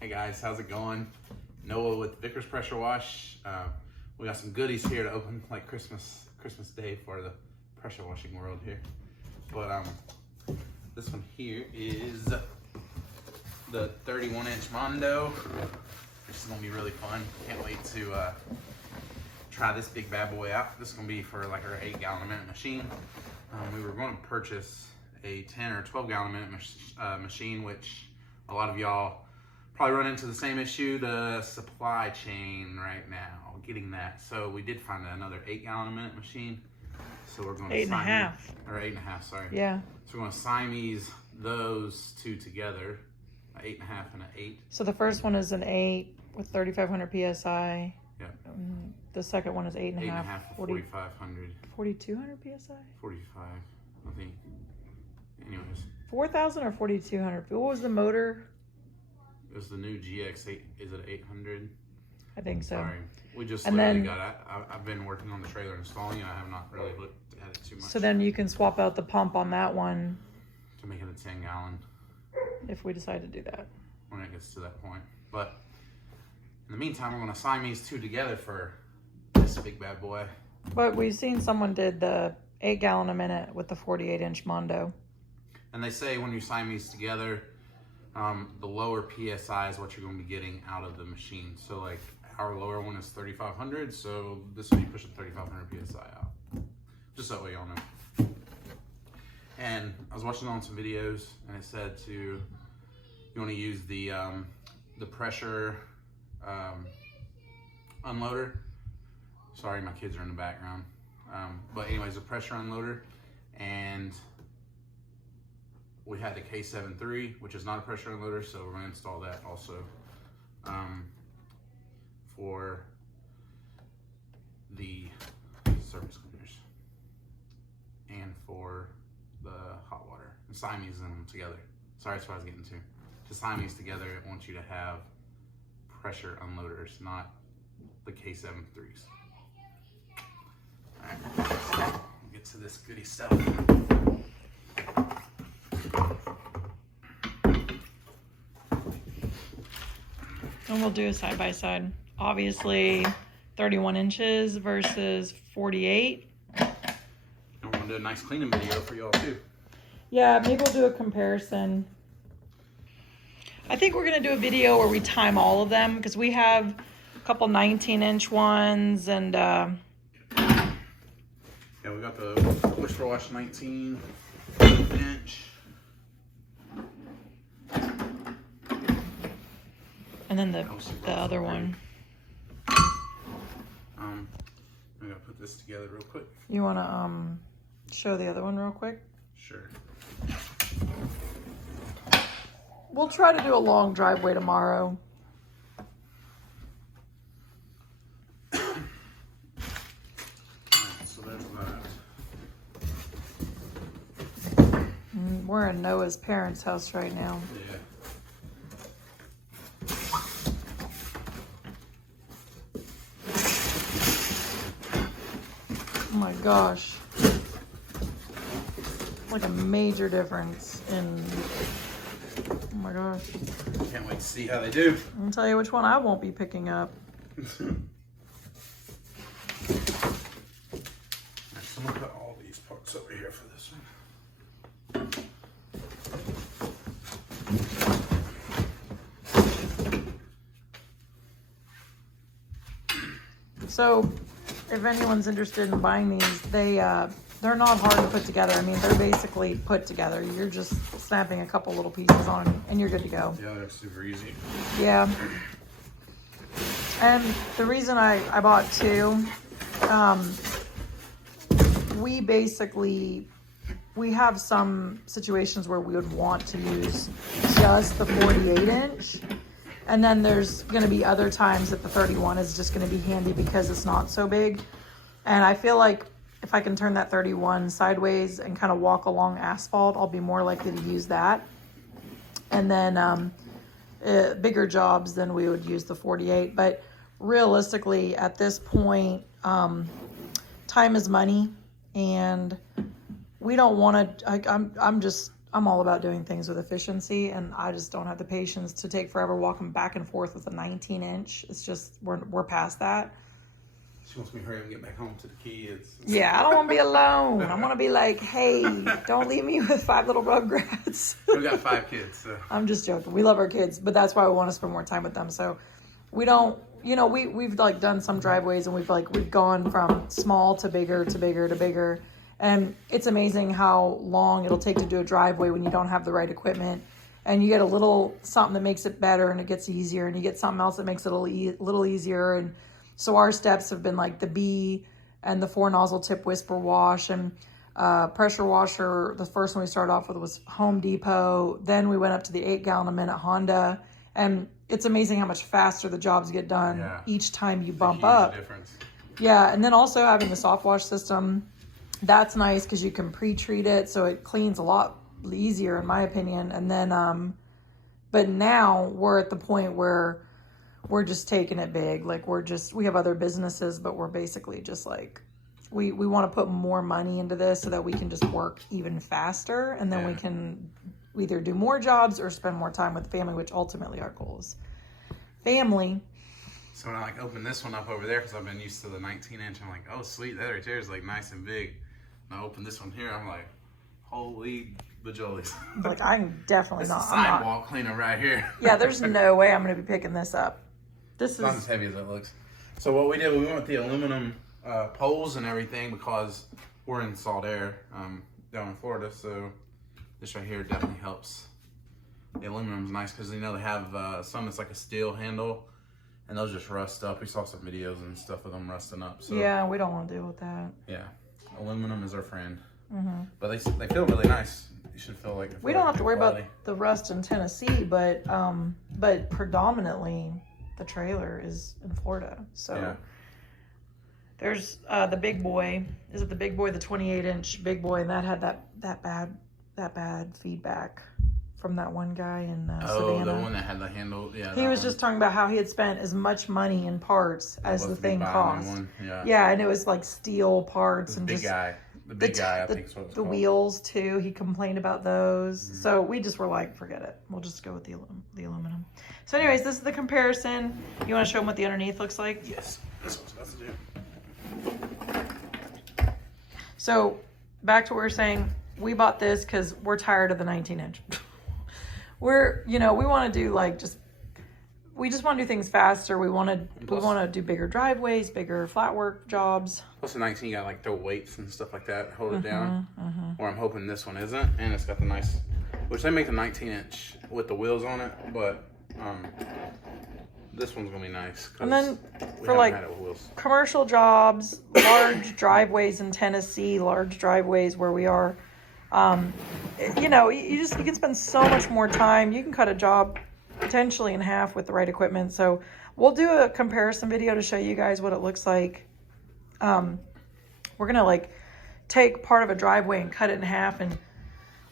Hey guys, how's it going? Noah with Vickers Pressure Wash. We got some goodies here to open like Christmas Day for the pressure washing world here. But this one here is the 31-inch Mondo. This is gonna be really fun. Can't wait to try this big bad boy out. This is gonna be for like our 8-gallon a minute machine. We were going to purchase a 10 or 12-gallon a minute machine, which a lot of y'all probably run into the same issue, the supply chain right now, getting that. So we did find another 8-gallon a minute machine. So we're going to 8.5. Or 8.5, sorry. Yeah. So we're going to Siamese those two together, an 8.5 and an 8. So the first one is an 8 with 3,500 PSI. Yeah. The second one is 8.5. 8.5 with 4,500. 4,200 PSI? 45, I think. Anyways. 4,000 or 4,200? What was the motor? It was the new GX8. Is it 800? I think so. Sorry. We just and literally then, got it. I've been working on the trailer installing it. I have not really looked at it too much. So then you can swap out the pump on that one. To make it a 10-gallon. If we decide to do that. When it gets to that point. But in the meantime, we're going to Siamese two together for this big bad boy. But we've seen someone did the 8-gallon a minute with the 48-inch Mondo. And they say when you Siamese together, the lower PSI is what you're going to be getting out of the machine. So like our lower one is 3,500, so this will be pushing 3,500 PSI out. Just that way y'all know. And I was watching on some videos, and it said you want to use the pressure unloader. Sorry, my kids are in the background. But anyways, a pressure unloader, and we had the K7 III, which is not a pressure unloader, so we're going to install that also for the surface cleaners and for the hot water. And Siamese them together. Sorry, that's what I was getting to. To Siamese together, it wants you to have pressure unloaders, not the K7 IIIs. All right, get to this goody stuff. And we'll do a side-by-side. Obviously, 31 inches versus 48. And we're going to do a nice cleaning video for y'all too. Yeah, maybe we'll do a comparison. I think we're going to do a video where we time all of them, because we have a couple 19-inch ones, and yeah, we got the Whisper Wash 19-inch. And then the other one. I'm gonna put this together real quick. You want to show the other one real quick? Sure. We'll try to do a long driveway tomorrow. Alright, so there's that. We're in Noah's parents' house right now. Yeah. Oh my gosh. Like a major difference in, oh my gosh. Can't wait to see how they do. I'll tell you which one I won't be picking up. Alright, so I'm gonna put all these parts over here for this one. So, if anyone's interested in buying these, they're not hard to put together. I mean, they're basically put together. You're just snapping a couple little pieces on and you're good to go. Yeah, they're super easy. Yeah. And the reason I bought two, we have some situations where we would want to use just the 48-inch. And then there's going to be other times that the 31 is just going to be handy because it's not so big. And I feel like if I can turn that 31 sideways and kind of walk along asphalt, I'll be more likely to use that. And then bigger jobs, then we would use the 48. But realistically, at this point, time is money. And we don't want to, I'm just I'm all about doing things with efficiency, and I just don't have the patience to take forever walking back and forth with a 19-inch. It's just, we're past that. She wants me to hurry up and get back home to the kids. Yeah, I don't want to be alone. I want to be like, hey, don't leave me with 5 little rugrats. We got 5 kids, so. I'm just joking. We love our kids, but that's why we want to spend more time with them. So we don't, you know, we've like done some driveways, and we've gone from small to bigger to bigger to bigger. And it's amazing how long it'll take to do a driveway when you don't have the right equipment. And you get a little something that makes it better, and it gets easier, and you get something else that makes it a little easier. And so our steps have been like the B and the 4 nozzle tip whisper wash, and pressure washer. The first one we started off with was Home Depot. Then we went up to the 8 gallon a minute Honda. And it's amazing how much faster the jobs get done each time you bump up. Difference. Yeah, and then also having the soft wash system, that's nice because you can pre-treat it, so it cleans a lot easier in my opinion. And then, but now we're at the point where we're just taking it big. Like we have other businesses, but we're basically just like, we want to put more money into this so that we can just work even faster, and then we can either do more jobs or spend more time with the family, which ultimately our goal is family. So when I like open this one up over there, because I've been used to the 19-inch, I'm like, oh sweet, that right there is like nice and big. And I open this one here, I'm like, holy bajolies. Like, I'm definitely It's not. a sidewall cleaner right here. Yeah, there's no way I'm going to be picking this up. It's not as heavy as it looks. So what we did, we went with the aluminum poles and everything because we're in salt air down in Florida. So this right here definitely helps. The aluminum's nice because, you know, they have some that's like a steel handle, and those just rust up. We saw some videos and stuff of them rusting up. So yeah, we don't want to deal with that. yeah, aluminum is our friend. But they feel really nice. You should feel like we don't have to worry about the rust in Tennessee, but predominantly the trailer is in Florida. So there's the big boy. Is it the big boy, the 28-inch big boy? And that had that bad feedback from that one guy in Savannah. The one that had the handle. Yeah, he was just talking about how he had spent as much money in parts as the thing cost. Yeah, and it was like steel parts and big guy. The big guy, I think is what it's the called. wheels too. He complained about those, so we just were like, forget it. We'll just go with the aluminum. So, anyways, this is the comparison. You want to show them what the underneath looks like? Yes, this one's about to do. So, back to what we were saying. We bought this because we're tired of the 19-inch. we want to do we just want to do things faster. We want to do bigger driveways, bigger flat work jobs. Plus the 19, you got like throw weights and stuff like that, hold it down. Or I'm hoping this one isn't, and it's got the nice, which they make the 19-inch with the wheels on it, but this one's gonna be nice. And then for like commercial jobs, large driveways in Tennessee, large driveways where we are, you can spend so much more time. You can cut a job potentially in half with the right equipment. So we'll do a comparison video to show you guys what it looks like. We're gonna take part of a driveway and cut it in half, and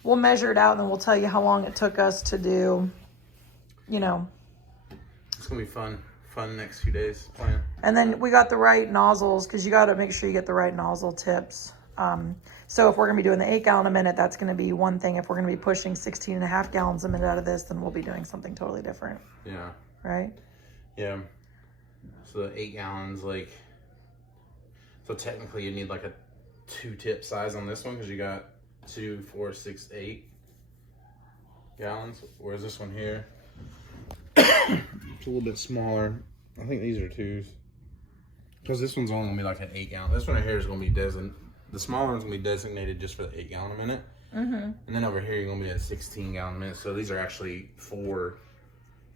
we'll measure it out, and then we'll tell you how long it took us to do. It's gonna be fun next few days plan. And then we got the right nozzles, because you got to make sure you get the right nozzle tips. So if we're going to be doing the 8 gallon a minute, that's going to be one thing. If we're going to be pushing 16.5 gallons a minute out of this, then we'll be doing something totally different. Yeah. Right? Yeah. So the 8 gallons, so technically you need like a 2 tip size on this one, because you got 2, 4, 6, 8 gallons. Whereas this one here, it's a little bit smaller. I think these are 2s. Because this one's only going to be like an 8 gallon. This one right here is going to be the smaller one's going to be designated just for the 8 gallon a minute. And then over here, you're going to be at 16 gallon a minute. So these are actually 4,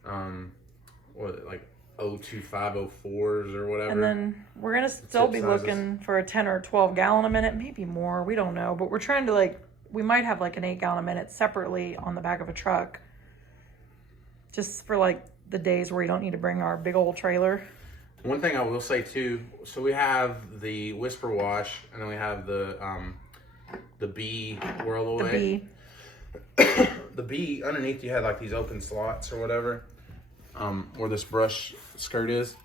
02504s or whatever. And then we're going to still be looking for a 10 or 12 gallon a minute, maybe more. We don't know. But we're trying to we might have an 8 gallon a minute separately on the back of a truck. Just for the days where we don't need to bring our big old trailer. One thing I will say too, so we have the Whisper Wash, and then we have the B Whirl Away. The B. The B, underneath you had these open slots or whatever, where this brush skirt is.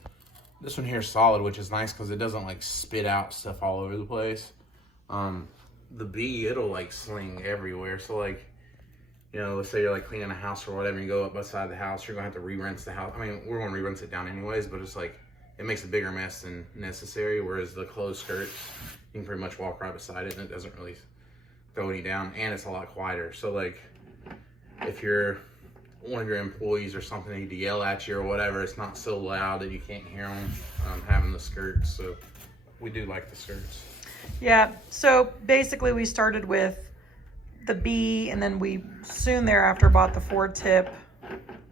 This one here is solid, which is nice because it doesn't spit out stuff all over the place. The B, it'll sling everywhere. So you know, let's say you're like cleaning a house or whatever, you go up beside the house, you're gonna have to re-rinse the house. I mean, we're gonna re-rinse it down anyways, but it's like, it makes a bigger mess than necessary, whereas the closed skirts, you can pretty much walk right beside it and it doesn't really throw any down, and it's a lot quieter. So like, if you're one of your employees or something need to yell at you or whatever, it's not so loud that you can't hear them having the skirts. So we do like the skirts. Yeah, so basically we started with the B, and then we soon thereafter bought the 4-tip,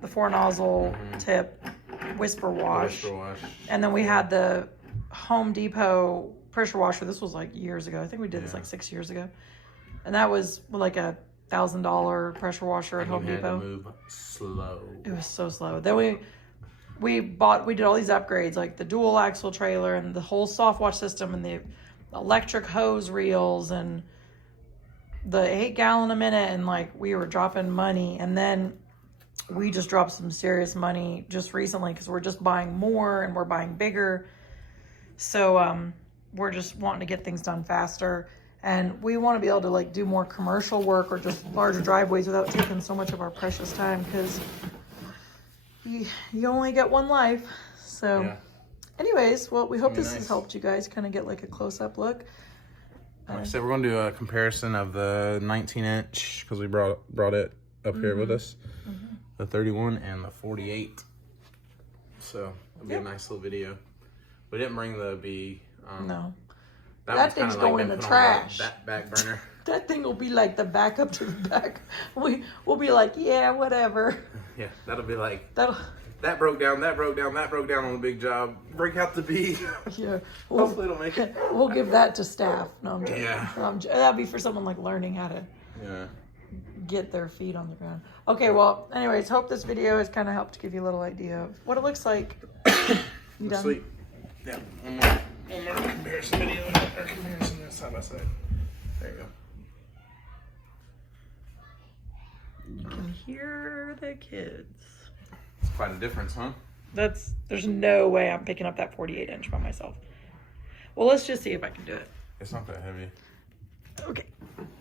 the 4-nozzle tip whisper wash. And then we had the Home Depot pressure washer. This was like years ago. I think we did this like 6 years ago. And that was like a $1,000 pressure washer at Home Depot. To move slow. It was so slow. Then we did all these upgrades, like the dual axle trailer and the whole soft wash system and the electric hose reels and the 8 gallon a minute, and like we were dropping money. And then we just dropped some serious money just recently because we're just buying more and we're buying bigger. So we're just wanting to get things done faster. And we want to be able to like do more commercial work or just larger driveways without taking so much of our precious time, because you only get one life. So anyways, well, we hope this has helped you guys kind of get like a close-up look. Like I said, we're going to do a comparison of the 19-inch because we brought it up here with us, the 31 and the 48. So it'll be a nice little video. We didn't bring the B. No. That thing's going in the trash. Back burner. That thing will be like the backup to the back. We'll be like, yeah, whatever. Yeah, that'll be like, that broke down on the big job. Break out the B. Yeah. Hopefully it'll make it. We'll give that to staff. No, I'm joking. Yeah. No, that'd be for someone like learning how to get their feet on the ground. Okay, well, anyways, hope this video has kind of helped give you a little idea of what it looks like. You done? Sweet. Yeah, one more comparison video, or comparison side by side. There you go. You can hear the kids. It's quite a difference, huh? There's no way I'm picking up that 48-inch by myself. Well, let's just see if I can do it. It's not that heavy. Okay.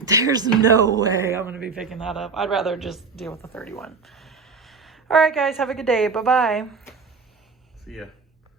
There's no way I'm going to be picking that up. I'd rather just deal with the 31. All right, guys. Have a good day. Bye-bye. See ya.